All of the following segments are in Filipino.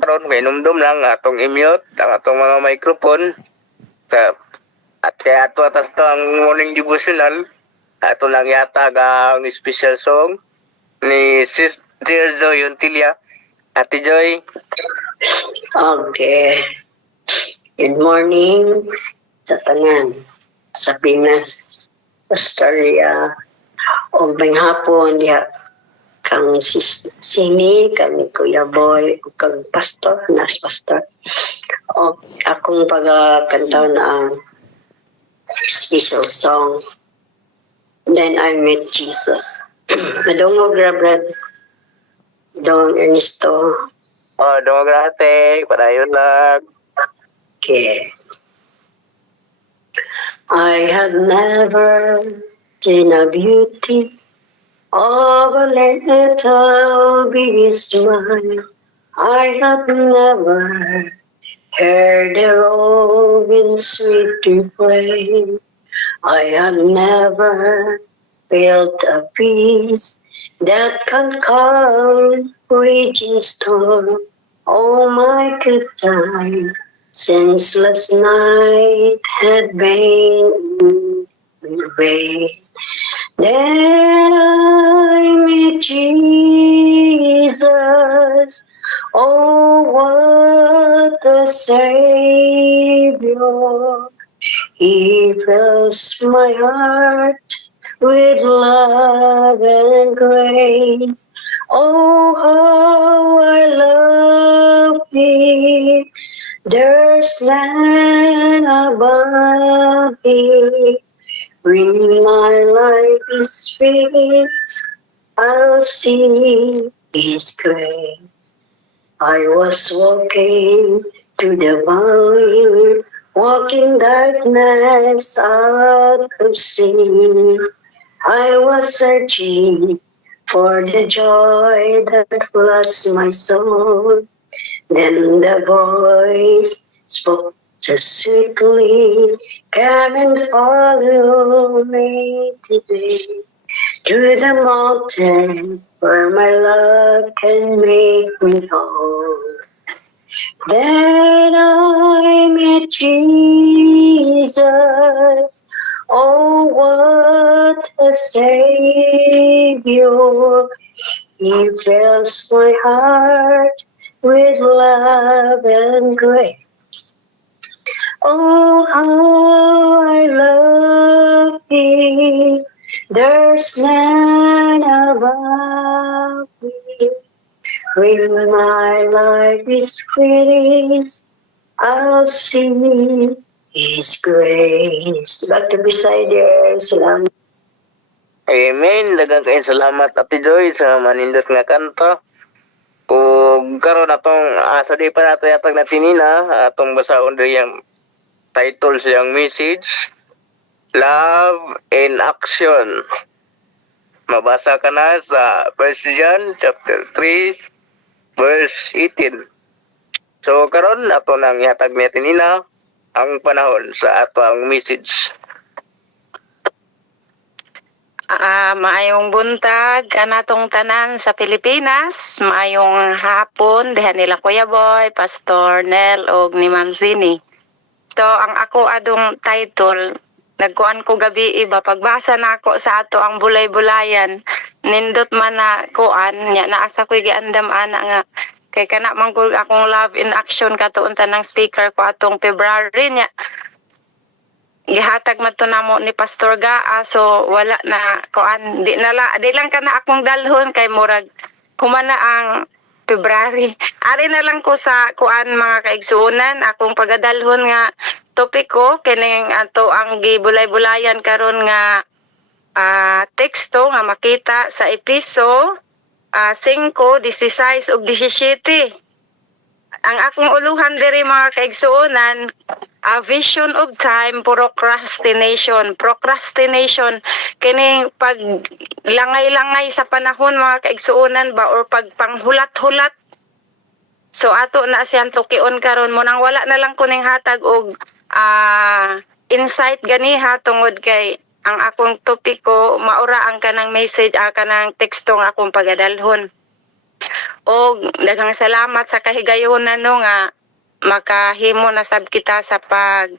karon kay numdum lang atong i-mute ang atong mga microphone sa at kaya ato atas to ang morning devotional ato lang yata ang special song ni Sister Joy Untilia. Ate Joy. Okay. Good morning sa tanan sa Pinas, Australia, o may hapon diha kang Sini, kang Kuya Boy, o kang pastor, nas pastor. O akong pagkanta na ang special song. Then I met Jesus. Madungog Reverend Don Ernesto. Oh, dong grate, padayon lang. Okay. I have never seen a beauty of a little bitty smile. I have never heard the robin sweet refrain. I have never felt a peace that can calm raging storm. Oh, my good time, since last night had been in vain. Then I met Jesus. Oh, what a Savior. He fills my heart with love and grace. Oh, how I love Thee. There's none above Thee. When my life is fixed, I'll see His grace. I was walking to the valley, walking darkness out of sin. I was searching for the joy that floods my soul. Then the voice spoke so sweetly, come and follow me today to the mountain where my love can make me whole. Then I met Jesus. Oh, what a Savior. He fills my heart with love and grace. Oh, how I love Thee. There's none above Thee. When my life is finished, I'll see His grace. Back to beside there. Salamat. Amen. Daghang kayong salamat Ate Joy sa manindot nga kanta. Kung karon atong sa di pa nato yatag na tinina atong basahon diri ang title siyang message, Love in Action. Mabasa ka na sa 1 John chapter 3 verse 18. So karon ato nang ihatag ni tinina ang panahon sa ato ang message. Maayong buntag kanatong tanan sa Pilipinas, maayong hapon diha nila Kuya Boy, Pastor Nel og ni Ma'am Zini. So ang ako adong title, nagkuan ko gabi iba pagbasa nako sa ato ang bulay-bulayan, nindot man na kuan nya naasa ko'y giandam ana nga kay kana man ko akong love in action katuon tanang speaker ko atong February nya. Gihatag man to namo ni Pastor Gaa, so wala na kuan di lang kana akong dalhon kay murag humana ang February. Ari na lang ko sa kuan mga kaigsuonan akong pagadalhon nga topiko kining ato ang gibulay-bulayan karon nga teksto nga makita sa Episo 5:16 ug 17. Ang akong uluhan diri mga kaigsuonan, a vision of time, procrastination kining pag langay-langay sa panahon mga kaigsuonan ba or pagpanghulat-hulat. So ato na siyang tukion karon mo nang wala na lang kuning hatag og insight ganiha tungod kay ang akong topiko maura ang kanang message kanang teksto nga akong pagadalhon. O daghang salamat sa kahigayonan no nga makahimo na sab kita sa pag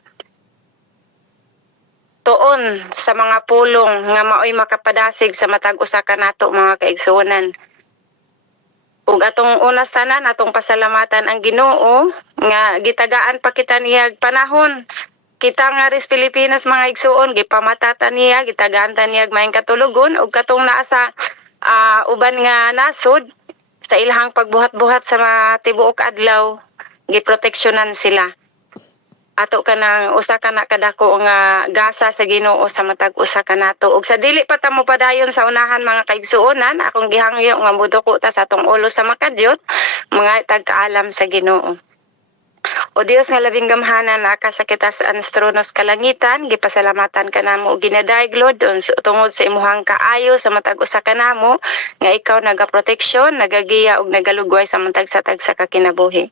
tuon sa mga pulong nga maoy makapadasig sa matag usa ka nato mga kaigsuonan. Ug atong unas tanan atong pasalamatan ang Ginoo nga gitagaan pa kita niyag panahon. Kita nga ris Pilipinas mga igsuon gipamatatan niya gitagaan ta niyag maayong katulugon ug katong naa sa uban nga nasod sa ilahang pagbuhat-buhat sa mga tibuok adlaw giproteksyonan sila. Ato ka ng usa ka na kadako nga gasa sa Ginoo sa matag usa ka nato ug sa dili pa ta mo padayon sa unahan mga kaigsuonan akong gihangyo nga muduko ta sa atong ulo sa makadyot mga tagkaalam sa Ginoo. O Dios nga labing gamhanan aka sa kita sa anstronos kalangitan gipasalamatan ka namo og ginadayeg Lord tungod sa imuhang kaayo sa matag usa ka namo nga ikaw nagaproteksyon nagagiya ug nagalugway sa matag sa tagsa ka kinabuhi.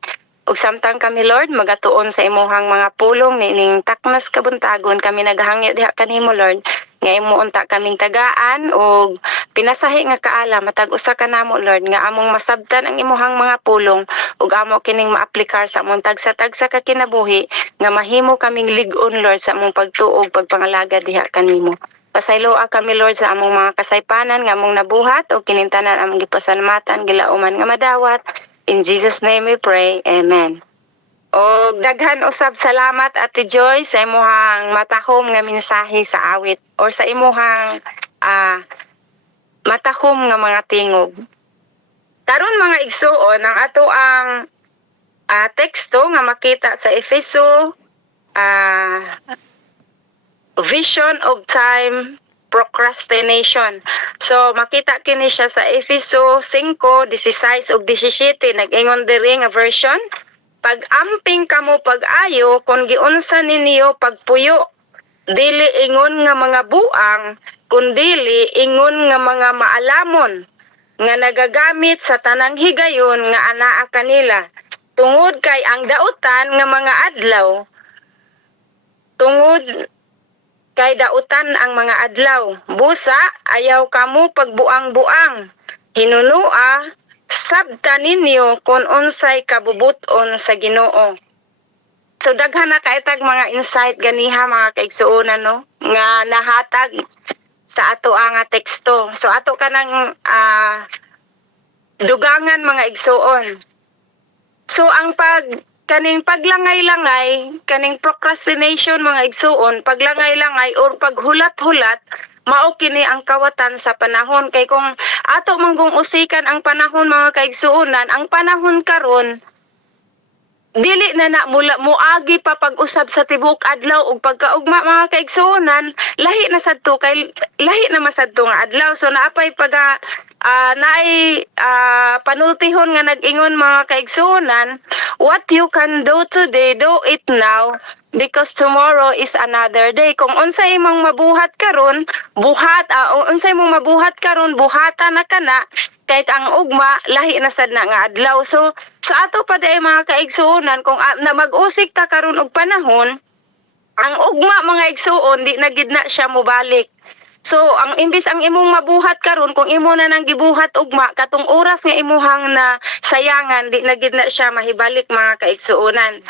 Ug samtang kami Lord magatuon sa imuhang mga pulong nining taknas kabuntagon kami naghangyo diha kanimo Lord nga imo unta kaming tagaan ug pinasahi nga kaala matag usa ka namo Lord nga among masabtan ang imuhang mga pulong ug amo kining maaplikar sa among tagsa-tagsa ka kinabuhi nga mahimo kaming lig-on Lord sa among pagtuog pagpangalaga diha kanimo. Pasayloa kami Lord sa among mga kasaypanan nga among nabuhat ug kinintanan among gipasalamatan gilauman nga madawat. In Jesus' name we pray. Amen. O daghan usab salamat Ate Joy sa imuhang matahom nga mensahe sa awit or sa imuhang matahom nga mga tingog. Karon mga igsuon ang ato ang teksto nga makita sa Efeso Vision of Time Procrastination. So makita kini siya sa Efeso 5:16 ug 17 nag-ingon diri nga version. Pag-amping kamo pag-ayo kun giunsa ninyo pagpuyo. Dili ingon nga mga buang kundili ingon nga mga maalamon nga nagagamit sa tanang higayon nga anaa kanila. Tungod kay ang dautan nga mga adlaw kay dautan ang mga adlaw. Busa, ayaw kamo pagbuang-buang. Hinunua, sabta ninyo kung unsay kabubuton sa Ginoo. So daghan na kaitag mga insight ganiha mga kaigsuonan no nga nahatag sa ato nga teksto. So ato kanang dugangan mga igsuon. So ang kaning paglangay-langay, kaning procrastination mga igsuon, paglangay-langay or paghulat-hulat, mao kini ang kawatan sa panahon. Kay kung ato manggong usikan ang panahon mga kaigsuonan, ang panahon karon dili na mula muagi pa pag-usab sa tibok adlaw ug pagkaugma mga kaigsuonan, lahi na sadto kay lahi na masadto nga adlaw. So naapay panultihon nga nag-ingon mga kaigsuonan, what you can do today, do it now because tomorrow is another day. Kung unsay imong mabuhat karon, buhata na kana kay ang ugma lahi na sad na nga adlaw. So sa ato pa day mga kaigsuonan kung na mag-usik ta karon og panahon, ang ugma mga igsuon di na gid na siya mobalik. So, ang imbis ang imong mabuhat karon kung imo na nang gibuhat ugma katong oras nga imuhang na sayangan di na gid na siya mahibalik mga kaigsuonan.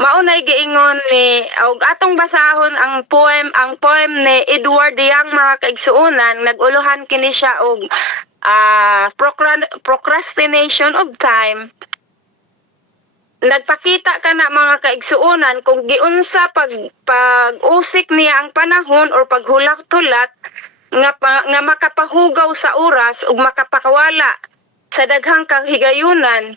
Maunay giingon ni og atong basahon ang poem ni Edward Young mga kaigsuonan, naguluhan kini siya og procrastination of time. Nagpakita ka na mga kaigsuonan kung giunsa pag-usik niya ang panahon or paghulat-hulat nga makapahugaw sa oras ug makapakawala sa daghang kahigayunan.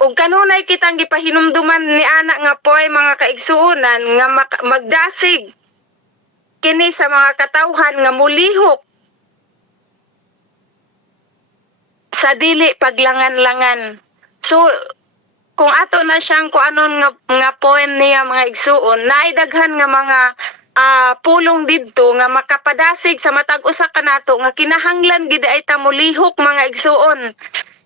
Ug kanunay kitang gipahinumduman ni ana nga poy mga kaigsuonan nga magdasig kini sa mga katawhan nga mulihok sa dili paglangan-langan. So kung ato na siyang kuanon nga poem niya mga igsuon, naidaghan nga mga pulong didto nga makapadasig sa matag usa ka nato nga kinahanglan gid ay ta mulihok mga igsuon.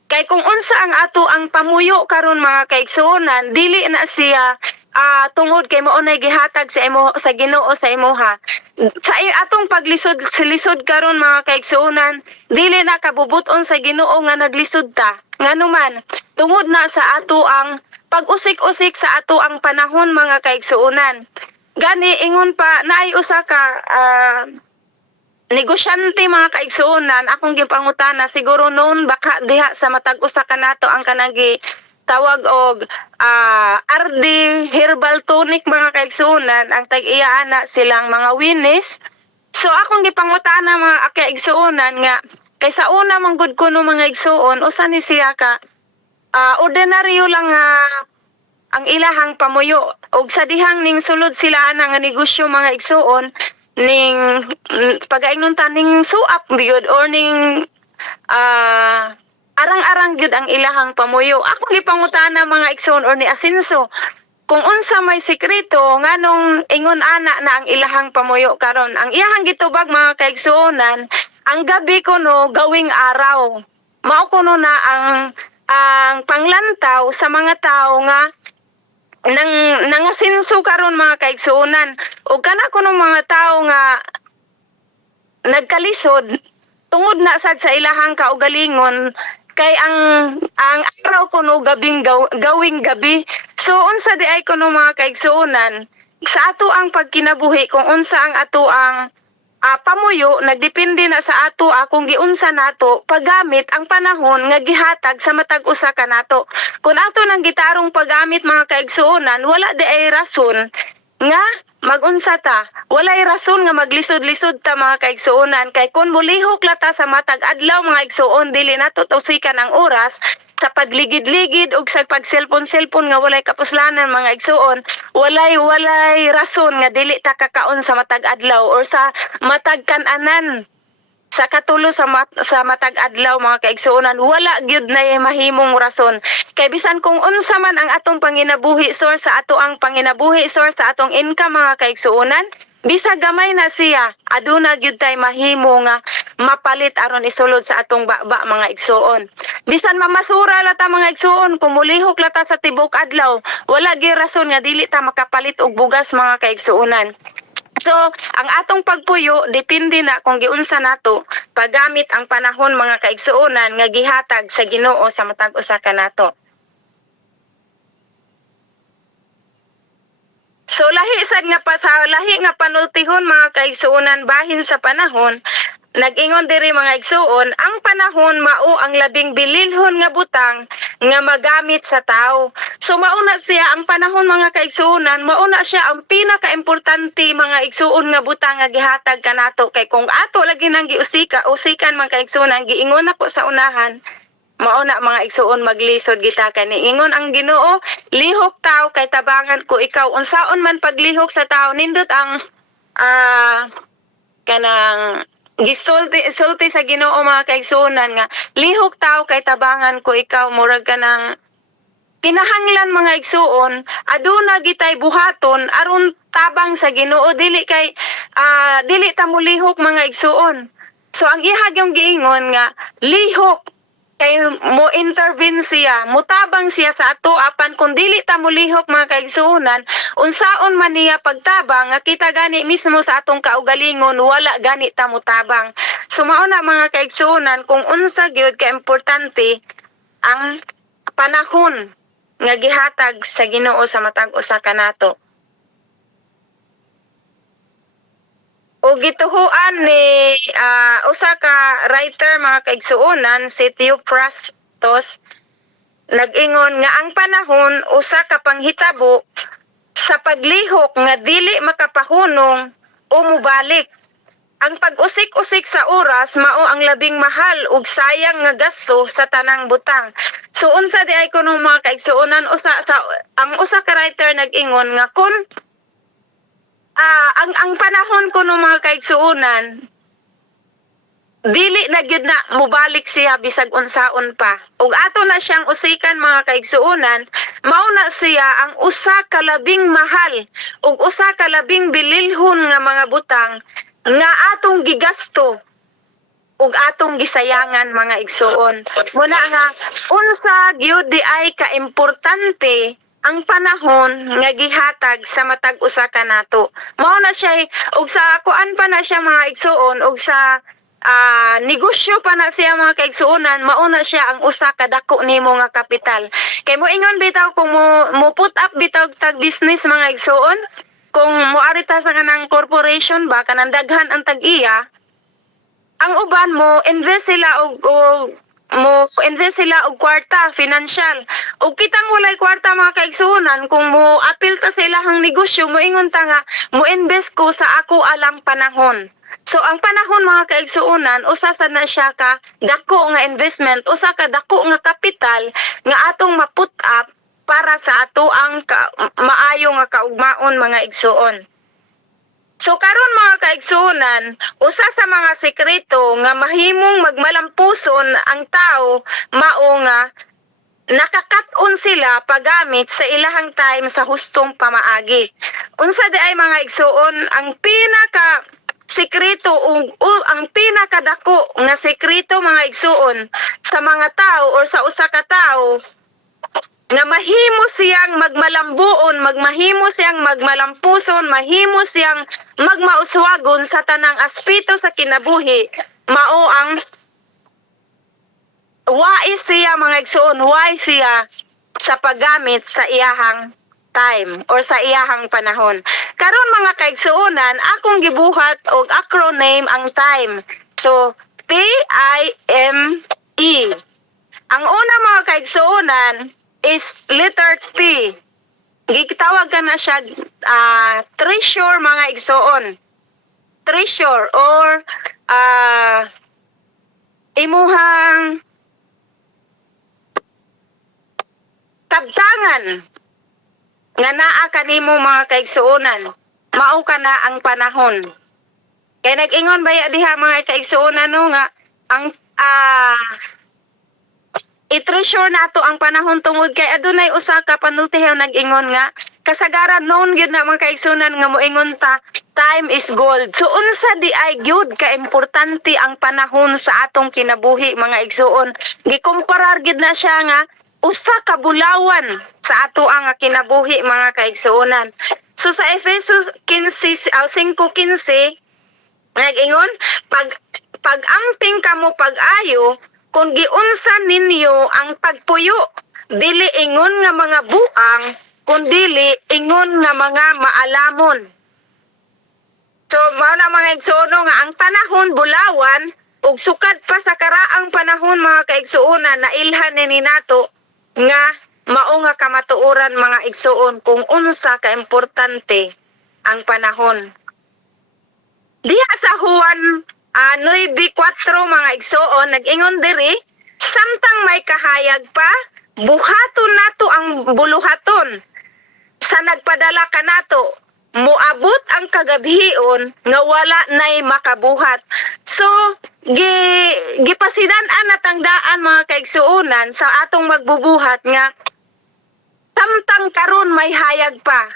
Kay kung unsa ang ato ang pamuyo karon mga kaigsuonan, dili na siya tungod kay mao nay gihatag sa imo sa Ginoo sa imuha. Sa atong paglisod silisod karon mga kaigsuonan, dili na kabubuton sa Ginoo nga naglisod ta. Nganuman, tungod na sa ato ang pag-usik-usik sa ato ang panahon mga kaigsuonan. Gani ingon pa naay usa ka negosyante mga kaigsuonan akong gipangutana siguro noon baka diha sa matag usa kanato ang kanagi tawag og RD herbal tonic mga kaigsuonan ang tag-iya ana silang mga winis. So akong gipangutana mga kaigsuonan nga kaysa una man gud kuno mga igsuon usa ni siya ka ordinaryo lang nga ang ilahang pamuyo og sa dihang ning sulod sila ana nga negosyo mga igsuon ning pagaingon ta ning suap gyud or ning arang-arang gyud ang ilahang pamuyo. Akong gipangutana mga igsoon or ni Asenso kung unsa may sekreto nganong ingon ana na ang ilahang pamuyo karon. Ang iyahang gitubag mga kaigsuonan, ang gabi kuno gawing araw. Mao kuno na ang panglantaw sa mga tao nga nangasinso karon mga kaigsuonan. O kana kuno mga tao nga nagkalisod tungod na sad sa ilahang kaugalingon kay ang araw kuno gawing gabi. So unsa di ay kuno mga kaigsuonan sa ato ang pagkinabuhi kung unsa ang ato ang pamuyo nagdepende na sa ato kung giunsa nato paggamit ang panahon nga gihatag sa matag usa ka nato. Kung ato nang gitarong paggamit mga kaigsuonan wala di ay rason nga magunsa ta. Walay rason nga maglisod-lisod ta mga kaigsuonan kay kun mulihok lata sa matag adlaw mga igsuon dili nato tusikan ang oras sa pagligid-ligid ug sa pag-cellphone nga walay kapuslanan mga igsuon, walay rason nga dili ta kakaon sa matag adlaw or sa matag kan-anan. Sa katulo sa matag adlaw mga kaigsuonan wala gyud na mahimong rason kay bisan kung unsa man ang atong panginabuhi source sa ato ang panginabuhi source sa atong income mga kaigsuonan bisa gamay na siya aduna gyud tay mahimo nga mapalit aron isulod sa atong baba mga igsuon. Bisan mamasura lata mga igsuon kung mulihok lata sa tibok adlaw wala gyud rason nga dili ta makapalit og bugas mga kaigsuonan. So, ang atong pagpuyo, depende na kung giunsa nato paggamit ang panahon mga kaigsuonan nga gihatag sa Ginoo sa matag usa ka nato. So, lahi nga panultihon mga kaigsuonan bahin sa panahon, nag-ingon diri mga igsuon, ang panahon mao ang labing bililhon nga butang nga magamit sa tao. So mauna siya ang panahon mga kaigsuonan, mauna siya ang pinaka-importante mga igsuon nga butang nga gihatag kanato kay kung ato lagi nang usikan mga kaigsuonan, giingon ako sa unahan. Mauna mga igsuon maglisod kita kani ingon ang Ginoo, lihok tao kay tabangan ko ikaw. Unsaon man paglihok sa tao nindot ang kanang gisulti sa Ginoo mga kaigsuonan nga lihok tao kay tabangan ko ikaw murag ka ng kinahanglan mga igsuon aduna gitay buhaton aron tabang sa Ginoo dili ta mo lihok mga igsuon. So ang ihag yung giingon nga lihok kay mo intervene siya, mutabang siya sa ato apan kung dili ta molihok mga kaigsuonan, unsaon man niya pagtabang nga kita gani mismo sa atong kaugalingon wala gani ta mutabang. So mao na mga kaigsuonan kung unsa gyud ka importante ang panahon nga gihatag sa Ginoo sa matag usa ka nato. O gituhuan ni usa ka writer mga kaigsuonan si Theophrastus nag-ingon nga ang panahon usa ka panghitabo sa paglihok nga dili makapahunong o mubalik. Ang pag-usik-usik sa oras mao ang labing mahal ug sayang nga gasto sa tanang butang. So unsa di ay kuno mga kaigsuonan ang usa ka writer nag-ingon nga kun ang panahon ko ng mga kaigsuonan dili na gyud na mubalik siya bisag unsaon pa ug ato na siyang usikan mga kaigsuonan mao na siya ang usa ka labing mahal ug usa ka labing bililhon nga mga butang nga atong gigasto ug atong gisayangan mga igsuon. Muna nga unsa gyud di ay ka importante ang panahon nga gihatag sa matag usa ka nato. Mao na siya og sa kuan pa na siya mga igsuon og sa negosyo pa na siya mga kaigsuonan, mauna siya ang usa ka dako nimo nga kapital. Kay mo ingon bitaw kung mo put up bitaw tag business mga igsuon, kung moari ta sa kanang corporation ba kanang daghan ang tag-iya, ang uban mo invest sila og kwarta financial. Og kitang walay kwarta mga kaigsuonan, kung mo apil ta sa ilahang negosyo, mo ingon ta nga mo invest ko sa ako alang panahon. So ang panahon mga kaigsuonan, usa sa na siya ka dako nga investment, usa ka dako nga kapital nga atong ma-put up para sa ato ang maayo nga kaugmaon mga igsuon. So karon mga kaigsuonan, usa sa mga sekreto nga mahimong magmalampuson ang tao mao nga nakakat-on sila paggamit sa ilahang time sa hustong pamaagi. Unsa di ay mga igsuon, ang pinaka sekreto ang pinakadako nga sekreto mga igsuon sa mga tao or sa usa ka tao nga mahimo siyang magmalambuon, mahimo siyang magmalampuson, mahimo siyang magmauswagon sa tanang aspeto sa kinabuhi, mao ang wais siya mga igsuon, wais siya sa paggamit sa iyahang time or sa iyahang panahon. Karon mga kaigsuonan, akong gibuhat og acronym ang time. So TIME. Ang una mga kaigsuonan is letter T. Gitawag ka na siya treasure mga igsuon. Treasure or imuhang kabtangan nga naa kanimo mga kaigsuonan, mao ka na ang panahon. Kaya nag-ingon baya diha mga kaigsuonan no nga ang i-treasure nato ang panahon tungod kay adunay usa ka panultihaw nag-ingon nga kasagaran noon gyud na mga kaigsuonan nga moingon ta time is gold. So unsa di ay gyud ka importante ang panahon sa atong kinabuhi mga igsuon. Gikumparar gyud na siya nga usa ka bulawan sa ato ang kinabuhi mga kaigsuonan. So sa Efesos 5:15 nag-ingon pag-amping kamo pag-ayo kung giunsa ninyo ang pagpuyo, dili ingon nga mga buang kundili ingon nga mga maalamon. So mao na mga igsuono nga ang panahon bulawan ug sukad pa sa karaang panahon mga kaigsuonan na ilhan ni nato nga mao nga kamatuoran mga igsuon kung unsa ka importante ang panahon. Diha sa Juan 9:4 mga igsuon nag-ingon diri, samtang may kahayag pa, buhaton nato ang buluhaton. Sa nagpadala kanato, moabot ang kagabhion nga wala nay makabuhat. So gipasidan-an natangdaan mga kaigsuonan sa atong magbubuhat nga samtang karon may hayag pa,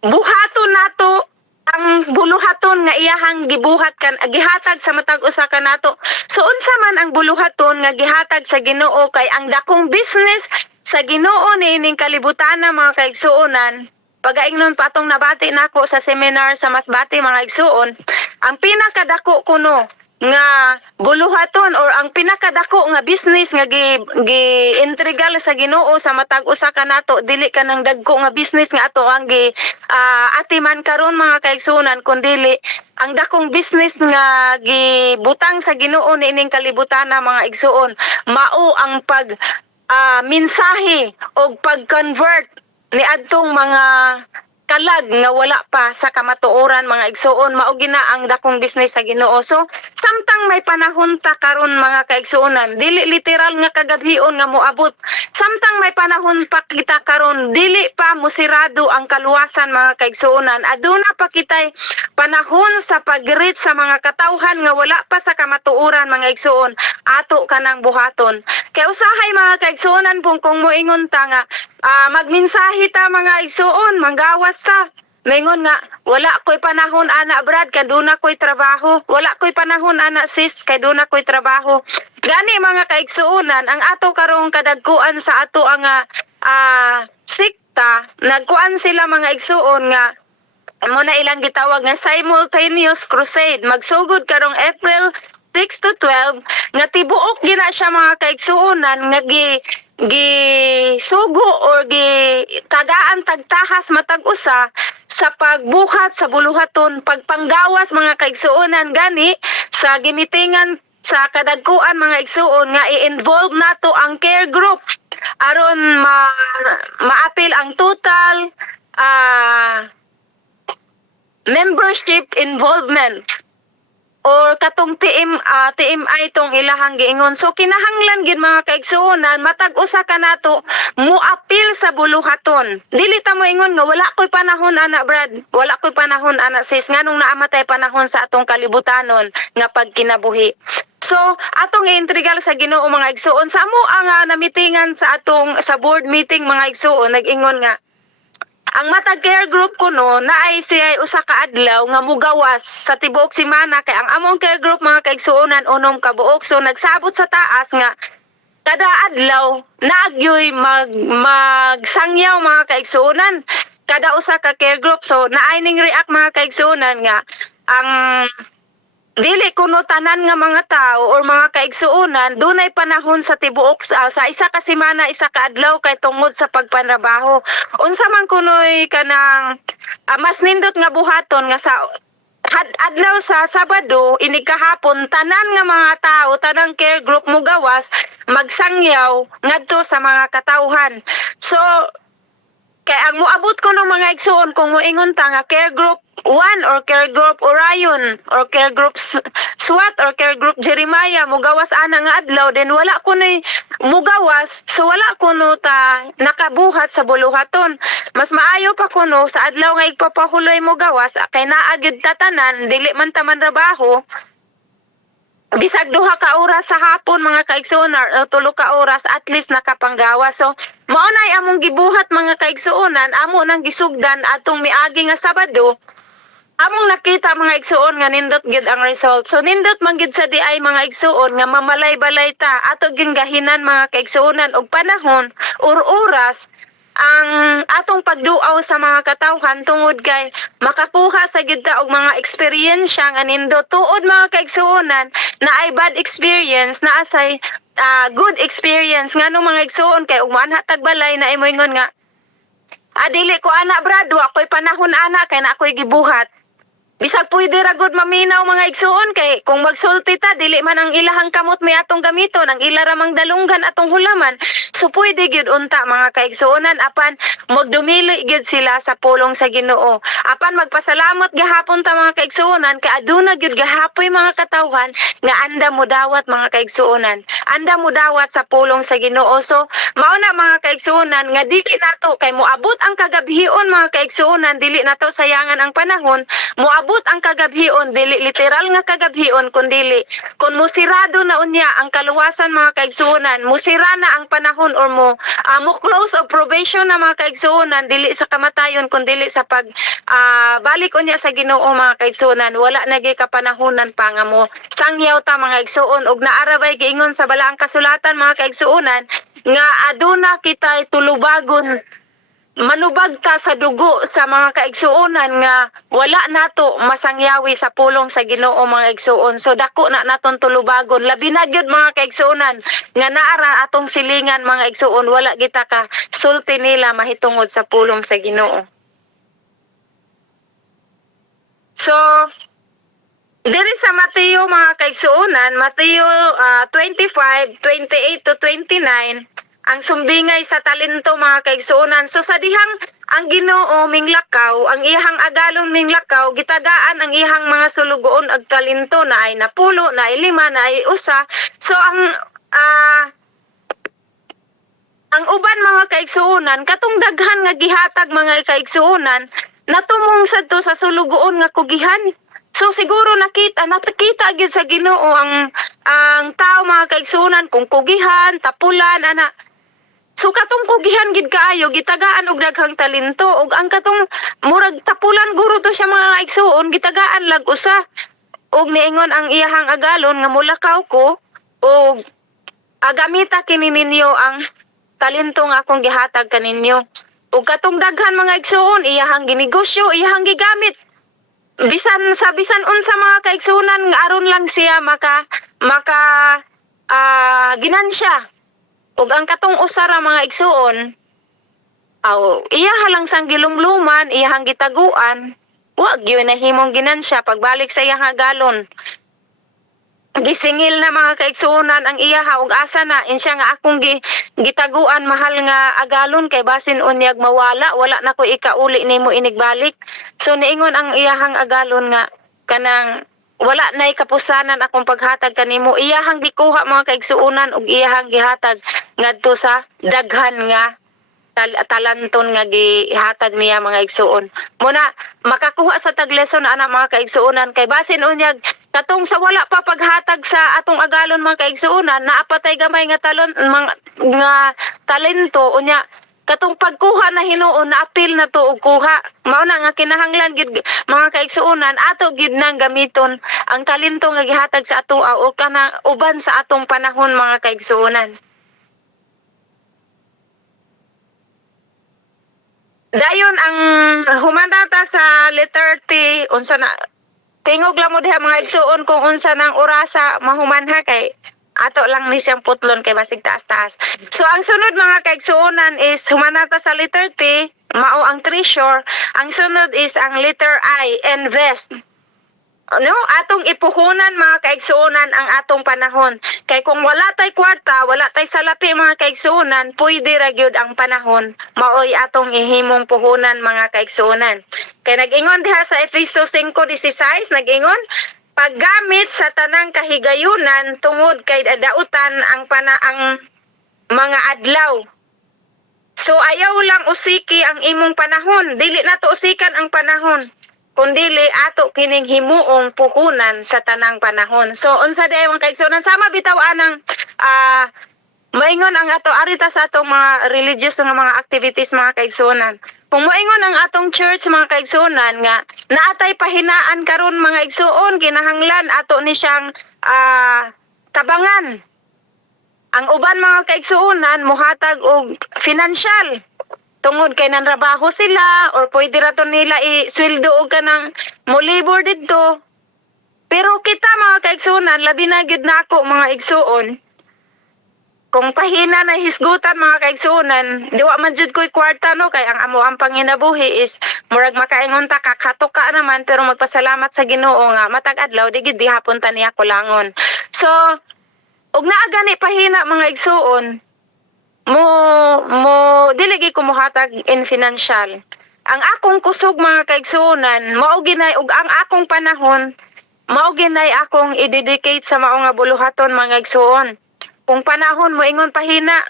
buhaton nato ang buluhaton nga iyahang gibuhat gihatag sa matag usa ka nato. So unsa man ang buluhaton nga gihatag sa Ginoo kay ang dakong business sa Ginoo niining kalibutan na mga kaigsuonan. Pagaingnon patong nabati nako sa seminar sa Masbate mga igsuon, ang pinakadako kuno nga buluhaton or ang pinakadako nga business nga gi-intrigal sa Ginoo sa matag usa ka nato, dili ka nang dagko nga business nga ato ang atiman karon mga kaigsuonan, kundi ang dakong business nga gibutang sa Ginoo niining kalibutan na mga igsuon, mao ang pag mensahe o pag-convert ni adtong mga kalag nga wala pa sa kamatuoran mga igsuon, mao gina ang dakong business sa Ginoo. So samtang may panahon ta karon mga kaigsuonan, dili literal nga kagabhion nga moabot. Samtang may panahon pa kita karon, dili pa musirado ang kaluwasan mga kaigsuonan. Aduna pa kitay panahon sa pag-reach sa mga katawhan nga wala pa sa kamatuoran mga igsuon, ato kanang buhaton. Kay usahay mga kaigsuonan kung moingon ta nga magmensahe ta mga igsuon, manggawas ta. Maingon nga, wala ko'y panahon ana Brad, kay duna ko'y trabaho. Wala ko'y panahon ana sis, kay duna ko'y trabaho. Gani mga kaigsuonan, ang ato karong kadagkuan sa ato ang sikta, nagkuan sila mga igsuon nga mo na ilang gitawag nga simultaneous crusade. Magsugod karong April 6 to 12 nga tibuok gina siya mga kaigsuonan nga sugo or tagaan tagtahas matag usa sa pagbuhat sa buluhaton, pagpanggawas mga kaigsuonan gani sa gimitingan sa kadagkuan mga igsuon nga i-involve nato ang care group aron maapil ang total membership involvement or katong TMI tong ilahang giingon. So kinahanglan gid mga kaigsuonan matag usa ka nato muapil sa buluhaton. Dili ta mo ingon nga wala koy panahon ana Brad, wala koy panahon ana sis nganong naamatay panahon sa atong kalibutanon nga pagkinabuhi. So atong iintrigal sa Ginoo mga igsuon sa amo ang namitingan sa atong sa board meeting mga igsuon nag-ingon nga ang matag care group ko no naay siya usa ka adlaw nga mugawas sa tibuok semana kay ang among care group mga kaigsuonan unom ka buok so nagsabot sa taas nga kada adlaw naagyoy magsangyaw mga kaigsuonan kada usa ka care group so naay ning react mga kaigsuonan nga ang dili kuno tanan nga mga tao or mga kaigsuonan dunay panahon sa tibuok sa isa ka semana isa ka adlaw kay tungod sa pagpanrabaho unsa man kunoy kanang mas nindot nga buhaton nga sa adlaw sa Sabado ini kahapon tanan nga mga tao tanang care group mugawas magsangyaw ngadto sa mga katawhan so kay ang moabot ko ng mga igsuon kung moingon ta nga care group 1 or care group Orion or care group SWAT or care group Jeremiah mugawas ana nga adlaw then wala kunoy mugawas so wala kuno ta nakabuhat sa buluhaton mas maayo pa kuno sa adlaw nga igpapahuloy mugawas kay naagid tatanan dili man ta manrabaho bisag duha ka oras sa hapon mga kaigsuon or 3 ka oras at least nakapanggawas so mao nay among gibuhat mga kaigsuonan amo nang gisugdan atong miagi nga Sabado among nakita mga igsuon nga nindot gid ang result so nindot man gid sa diay mga igsuon nga mamalay-balay ta ato gingahinan mga kaigsuonan og panahon or oras ang atong pagduaw sa mga katawhan tungod kay makakuha sa gid ta og mga experience nga nindot tuod mga kaigsuonan na ay bad experience na asay good experience ngano mga igsuon kay ug manha tagbalay na imoingon nga dili ko ana Brad ako'y panahon ana kay na ako'y gibuhat bisag pwede ra gud maminaw mga igsuon kay kung magsulti ta dili man ang ilahang kamot may atong gamiton ang ila ramang dalunggan atong hulaman so pwede gyud unta mga kaigsuonan apan magdumili gyud sila sa pulong sa Ginoo apan magpasalamat gahapon ta mga kaigsuonan kay aduna gyud gahapoy mga katawhan nga anda mo dawat mga kaigsuonan anda mo dawat sa pulong sa Ginoo so mao na mga kaigsuonan nga dili nato kay moabot ang kagabhion mga kaigsuonan dili nato sayangan ang panahon moabot ang kagabhion dili literal nga kagabhion kundi kun musirado na unya ang kaluwasan mga kaigsuonan musira na ang panahon or mo close of probation na mga kaigsuonan dili sa kamatayon kundi sa pag balik unya sa Ginoo mga kaigsuonan wala na gyud kapanahonan pa nga mo sangyaw ta mga igsuon ug naarabay giingon sa balaang kasulatan mga kaigsuonan nga aduna kitay tulubagon manubag ta sa dugo sa mga kaigsuonan nga wala nato masangyawi sa pulong sa Ginoo mga igsuon so dako na naton tulubagon labi na gyud mga kaigsuonan nga naara atong silingan mga igsuon wala kita ka sulti nila mahitungod sa pulong sa Ginoo so diri sa Mateo mga kaigsuonan Mateo 25:28 to 29 ang sumbingay sa talento mga kaigsuonan. So sa dihang ang Ginoo minglakaw, ang ihang agalon minglakaw, gitagaan ang ihang mga sulugoon ag talento na ay napulo, na ay 5, na ay 1. So ang uban mga kaigsuonan, katong daghan nga gihatag mga kaigsuonan, natumong sadto sa sulugoon nga kugihan. So siguro nakita gyud sa Ginoo ang tao mga kaigsuonan kung kugihan, tapulan ana. So katong kugihan gid kaayo gitagaan og daghang talento ug ang katong murag tapulan guro to siya mga igsuon gitagaan lag usa ug niingon ang iyahang agalon nga mulakaw ko ug agamita kini ninyo ang talento nga akong gihatag kaninyo. Ug katong daghan mga igsoon, iyahang ginegosyo, iyahang gigamit. Bisan unsa mga kaigsunan nga aron lang siya maka ginansya. Ug ang katong usara mga igsuon, iyaha lang sang gilumluman, iyahang gitaguan, wa gyud na himong ginansya pagbalik sa iyang agalon. Gisingil na mga kaigsuonan ang iyaha ug asa na insya nga akong gitaguan mahal nga agalon kay basin unyag mawala wala na ko ikauli nimo inigbalik. So niingon ang iyahang agalon nga kanang wala nay kapusanan akong paghatag kanimo. Iyahang gikuha mga kaigsuonan ug iyahang gihatag ngadto sa daghan nga talanton nga gihatag niya mga igsuon. Muna makakuha sa tagleson ana mga kaigsuonan kay basin unyag katong sa wala pa paghatag sa atong agalon mga kaigsuonan naapatay gamay nga nga talento unya katong pagkuha na hinuon na apil na to og kuha. Mao na nga kinahanglan gid mga kaigsuonan ato gid nang gamiton ang talento nga gihatag sa atoa o kana uban sa atong panahon mga kaigsuonan. Dayon ang humanata sa letter T unsa na tingog lang mo diha mga igsuon kung unsa nang orasa mahumanha kay ato lang ni siyang putlon kay basig taas-taas. So ang sunod mga kaigsuonan is humanata sa letter T mao ang treasure, ang sunod is ang letter I invest. No, atong ipuhunan mga kaigsuonan ang atong panahon. Kay kung wala tay kwarta, wala tay salapi mga kaigsuonan, pwede ra gyud ang panahon. Maoy atong ihimong puhunan mga kaigsuonan. Kay nag-ingon diha sa Efeso 5:16, nag-ingon paggamit sa tanang kahigayunan tungod kay dautan ang mga adlaw. So ayaw lang usiki ang imong panahon, dili na to usikan ang panahon. Kundili ato kining himuong puhunan sa tanang panahon. So unsa day mga kaigsuonan sama bitaw anang maingon ang ato arita sa atong mga religious nga mga activities mga kaigsuonan. Kung maingon ang atong church mga kaigsuonan nga naatay pahinaan karon mga igsuon kinahanglan ato ni siyang tabangan. Ang uban mga kaigsuonan mohatag og financial tungod kay nanrabaho sila or pwede ra to nila isweldo og kanang molibor didto. Pero kita mga kaigsuonan labi na gyud nako mga igsuon. Kung pahina na hisgutan mga kaigsuonan, diwa man jud ko'y kwarta no kay ang amo ang panginabuhi is murag makaingon ta kakato ka naman pero magpasalamat sa Ginoo nga matag adlaw di gid hapon ta niya kulangon. So og naa gani pahina mga igsuon mo dili ko mohatag in financial. Ang akong kusog mga kaigsuonan mao ginay ug ang akong panahon mao ginay akong i-dedicate sa mao nga buluhaton mga igsuon. Kung panahon mo ingon pahina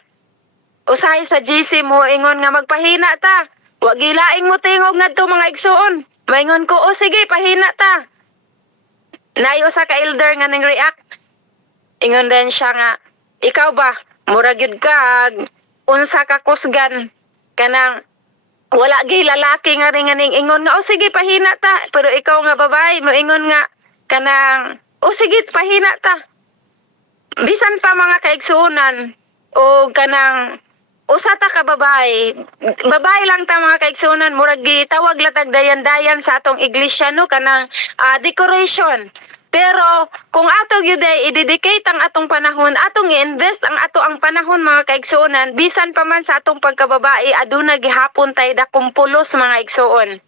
usahay sa GC mo ingon nga magpahina ta, wa gilaing mo tingog ngadto mga igsuon. Maingon ko o sige pahina ta. Nayo sa ka elder nga ning react. Ingon din siya nga ikaw ba mura gyud kag unsa ka kusgan kanang wala gyud lalaki nga ring ning ingon nga o sige pahina ta pero ikaw nga babae mo ingon nga kanang o sige pahina ta. Bisan pa mga kaigsuonan o kanang usa ta ka babae lang ta mga kaigsuonan murag gitawag latag dayan-dayan sa atong iglesia no kanang decoration. Pero kung ato gyud i-dedicate ang atong panahon, atong i-invest ang ato ang panahon mga kaigsuonan, bisan pa man sa atong pagkababae, aduna gihapon tay dakong pulos mga igsuon.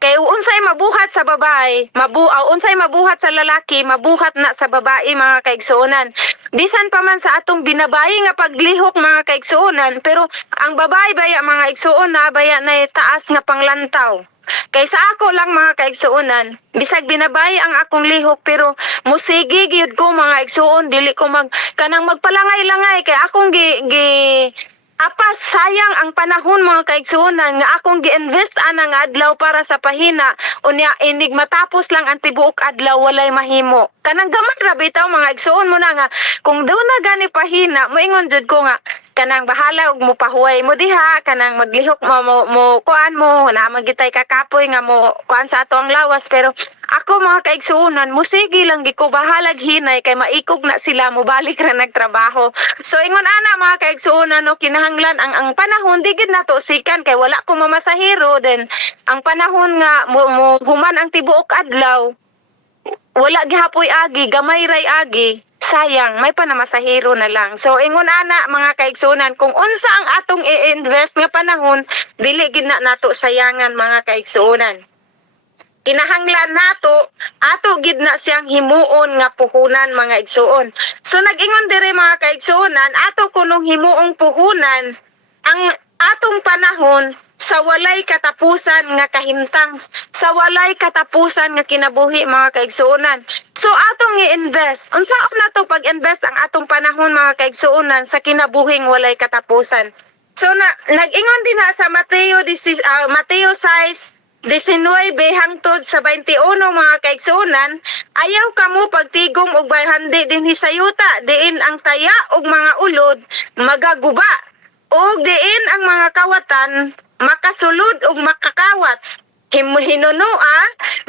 Kay unsay mabuhat sa babae, unsay mabuhat sa lalaki, mabuhat na sa babae mga kaigsuonan. Bisan pa man sa atong binabayi nga paglihok mga kaigsuonan, pero ang babae baya mga igsuon na baya na taas nga panglantaw. Kaysa ako lang mga kaigsuonan, bisag binabay ang akong lihok pero musigi gyud ko mga igsuon dili ko kanang magpalangay-langay kay akong apas sayang ang panahon mga kaigsuonan nga akong gi-invest ana nga adlaw para sa pahina unya inig matapos lang ang tibuok adlaw walay mahimo. Kanang gamay ra bitaw mga igsuon mo na nga kung daw na gani pahina moingon jud ko nga kanang bahala og mo pahuway mo diha kanang maglihok mo kuan mo na magitay kakapoy nga mo kuan sa ato ang lawas pero ako mga kaigsuonan musigi lang gi ko bahalag hinay kay maikog na sila mo balik ra nagtrabaho. So ingon ana mga kaigsuonan no kinahanglan ang panahon di gid nato sikan kay wala ko mamasahero then ang panahon nga mo human ang tibuok adlaw wala gihapoy agi gamay ray agi sayang may panamasahero na lang. So ingon ana mga kaigsuonan kung unsa ang atong i-invest nga panahon dili gid na nato sayangan mga kaigsuonan. Kinahanglan nato ato gid na siyang himuon nga puhunan mga igsuon. So nag-ingon dire mga kaigsuonan ato kunong himuong puhunan ang atong panahon sa walay katapusan nga kahimtang, sa walay katapusan nga kinabuhi mga kaigsuonan. So atong i-invest. Unsaon nato pag-invest ang atong panahon mga kaigsuonan sa kinabuhing walay katapusan. So nag-ingon din na sa Mateo 6 19 hangtod sa 21 mga kaigsuonan, ayaw kamo pagtigom og bayhandi dinhi sa yuta, diin ang taya og mga ulod magaguba, og diin ang mga kawatan makasulod og makakawat. Hinunua,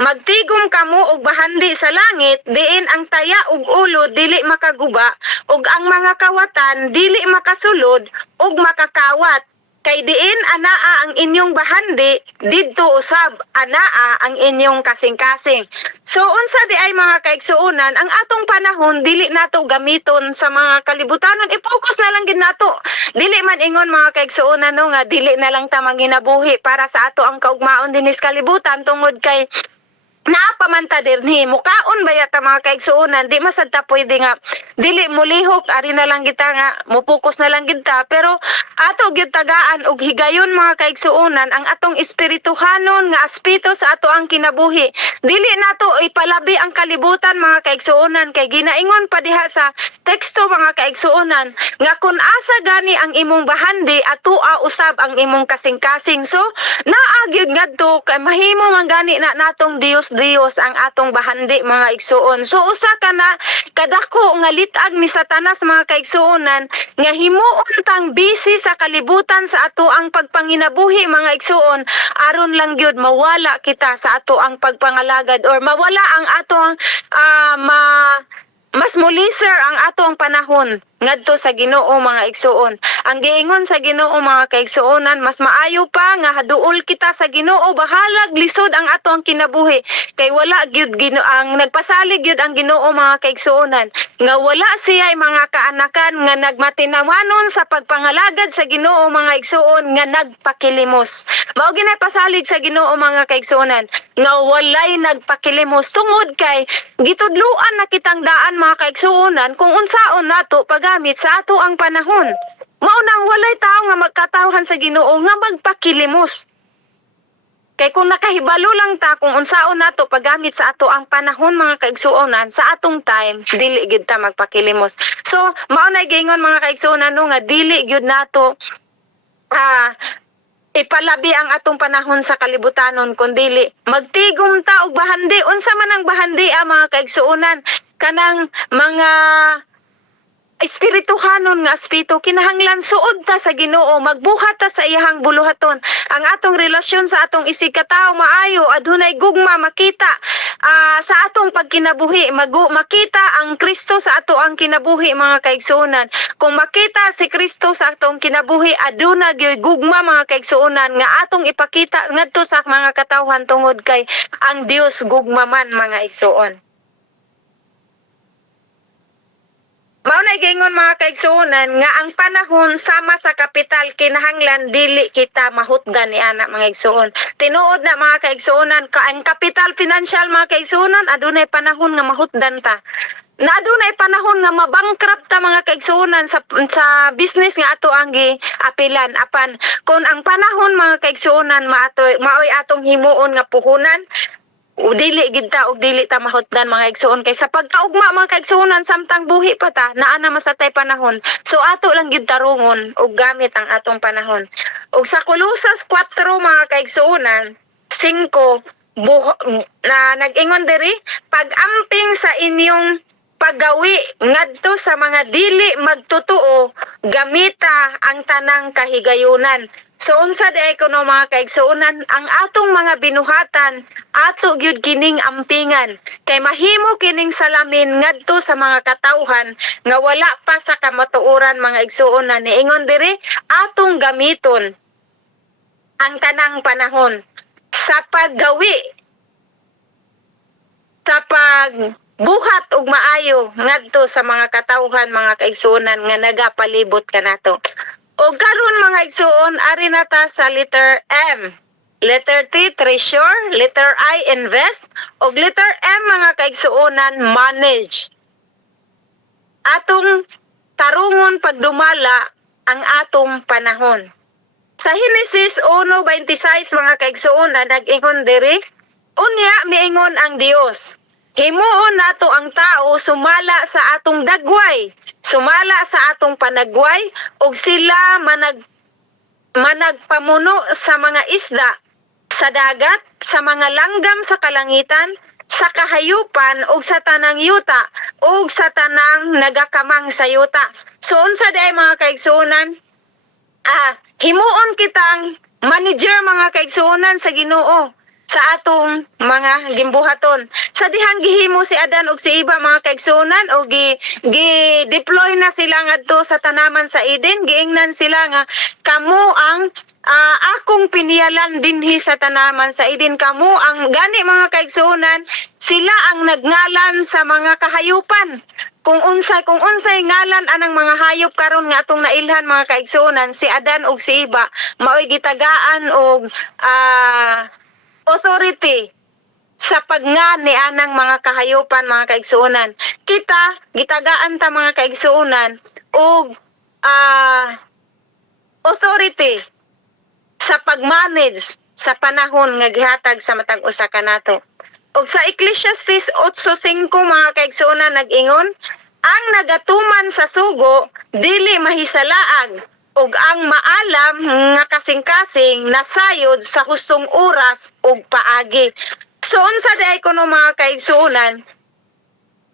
magtigom kamo og bahandi sa langit, diin ang taya ug ulod dili makaguba, ug ang mga kawatan dili makasulod ug makakawat. Kay diin anaa ang inyong bahandi, didto usab anaa ang inyong kasing-kasing. So unsa di ay mga kaigsuonan, ang atong panahon dili nato gamiton sa mga kalibutanon, i-focus na lang gid nato. Dili man ingon mga kaigsuonan no nga dili na lang ta manginabuhi para sa ato ang kaugmaon dinis kalibutan tungod kay naapamanta dirni mukaon ba yata mga kaigsuonan di masad ta pwede nga dili mulihok ari na lang kita nga mupokus na lang kita pero ato gyud tagaan og higayon mga kaigsuonan ang atong espirituhanon nga aspeto sa ato ang kinabuhi dili nato ipalabi ang kalibutan mga kaigsuonan kay ginaingon pa diha sa teksto mga kaigsuonan nga kun asa gani ang imong bahandi atoa usab ang imong kasing-kasing so naa gyud ngadto kay mahimo man gani na natong Dios ang atong bahandi mga igsuon. So usa ka na kadako nga litag ni Satanas mga kaigsuonan nga himuon tang busy sa kalibutan sa ato ang pagpanginabuhi mga igsuon aron lang gyud mawala kita sa ato ang pagpangalagad or mawala ang ato ang mas muliser ang ato ang panahon ngadto sa Ginoo mga igsuon. Ang giingon sa Ginoo mga kaigsuonan mas maayo pa nga haduol kita sa Ginoo bahalag lisod ang ato ang kinabuhi kay wala gyud ang nagpasalig gyud ang Ginoo mga kaigsuonan nga wala siya mga kaanakan nga nagmatinawanon sa pagpangalagad sa Ginoo mga igsuon nga nagpakilimos. Mao ginay pasalig sa Ginoo mga kaigsuonan nga walay nagpakilimos tungod kay gitudluan na kitang daan mga kaigsuonan kung unsaon nato pagamit sa ato ang panahon. Mao nang walay tao nga magkatawhan sa Ginoo nga magpakilimos. Kay kung nakahibalo lang ta kung unsaon nato paggamit sa ato ang panahon mga kaigsuonan sa atong time dili gyud ta magpakilimos. So mao na gingon mga kaigsuonan no, nga dili gyud nato ipalabi ang atong panahon sa kalibutanon kundili magtigom ta og bahandi. Unsa man ang bahandi mga kaigsuonan kanang mga espirituhanon nga aspeto kinahanglan suod ta sa Ginoo magbuhat ta sa iyang buluhaton ang atong relasyon sa atong isig ka tawo maayo adunay gugma makita sa atong pagkinabuhi makita ang Kristo sa ato ang kinabuhi mga kaigsuonan kung makita si Kristo sa atong kinabuhi aduna gyud gugma mga kaigsuonan nga atong ipakita ngadto sa mga katawhan tungod kay ang Dios gugma man mga igsuon. Mao na gingon mga kaigsuonan nga ang panahon sama sa kapital kinahanglan dili kita mahutdan ni ana mga igsuon. Tinuod na mga kaigsuonan ang kapital financial mga kaigsuonan adunay panahon nga mahutdan ta. Na adunay panahon nga mabankrupt ta mga kaigsuonan sa business nga ato ang giapilan apan kung ang panahon mga kaigsuonan maoy atong himuon nga puhunan o dili gid ta og dili ta mahutdan mga igsuon kay sa pagkaugma mga kaigsuonan samtang buhi pa ta naa na masatay panahon so ato lang gid tarungon og gamit ang atong panahon og sa Kolosas 4 mga kaigsuonan 5 na nag-ingon diri, pag-amping sa inyong paggawi ngadto sa mga dili magtotoo, gamita ang tanang kahigayunan. So unsa di kuno mga kaigsuonan, ang atong mga binuhatan ato gyud kining ampingan kay mahimo kining salamin ngadto sa mga katawhan nga wala pa sa kamatuoran mga igsuonan. Niingon diri atong gamiton ang tanang panahon sa paggawi, sa pagbuhat og maayo ngadto sa mga katawhan mga kaigsuonan nga nagapalibot kanato. O karon mga igsuon, ari na ta sa letter M. Letter T, treasure. Letter I, invest. O letter M, mga kaigsuonan, manage. Atong tarungon pagdumala ang atong panahon. Sa Genesis 1:26, mga kaigsuonan, nag-ingon diri, unya miingon ang Dios. Himuon nato ang tao sumala sa atong dagway, sumala sa atong panagway, ug sila managpamuno sa mga isda, sa dagat, sa mga langgam sa kalangitan, sa kahayupan, ug sa tanang yuta, ug sa tanang nagakamang sa yuta. So unsa day mga kaigsuonan? Himuon kitang manager mga kaigsuonan sa Ginoo sa atong mga gimbuhaton. Sa dihang gihimo si Adan ug si Eva mga kaigsuonan o gi-deploy na sila ngadto sa tanaman sa Eden, giingnan sila nga kamo ang akong piniyalan dinhi sa tanaman sa Eden, kamo ang gani mga kaigsuonan, sila ang nagngalan sa mga kahayupan. Kung unsay ngalan anang mga hayop karon nga atong nailhan mga kaigsuonan, si Adan ug si Eva maoy gitagaan og authority sa pagngani anang mga kahayupan mga kaigsuonan. Kita gitagaan ta mga kaigsuonan og authority sa pagmanage sa panahon nga gihatag sa matag usa kanato. Og sa Ecclesiastes 8:5 mga kaigsuonan nag-ingon, ang nagatuman sa sugo dili mahisalaag, ug ang maalam nga kasing-kasing nasayod sa hustong oras ug paagi. So unsa day kuno mga kaigsuonan,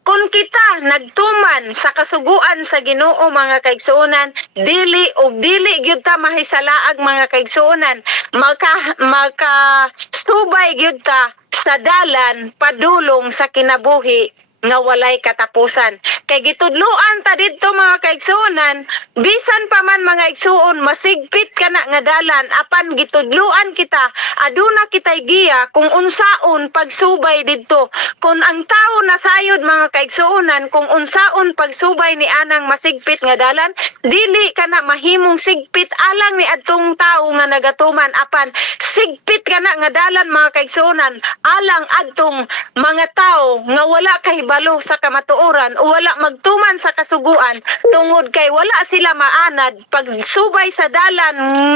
kung kita nagtuman sa kasuguan sa Ginoo mga kaigsuonan, dili gyud ta mahisalaag mga kaigsuonan, maka subay gyud ta sa dalan padulong sa kinabuhi nga walay katapusan. Kay gitudloan ta didto mga kaigsuonan, bisan pa man mga igsuon masigpit kana nga dalan, apan gitudloan kita, aduna kitay giya kung unsaon pagsubay didto. Kung ang tao nasayod mga kaigsuonan, kung unsaon pagsubay ni anang masigpit nga dalan, dili kana mahimong sigpit alang ni adtong tao nga nagatuman, apan sigpit kana nga dalan mga kaigsuonan alang adtong mga tao nga wala kahibalo sa kamatuoran o wala magtuman sa kasuguan, tungod kay wala sila maanad pagsubay sa dalan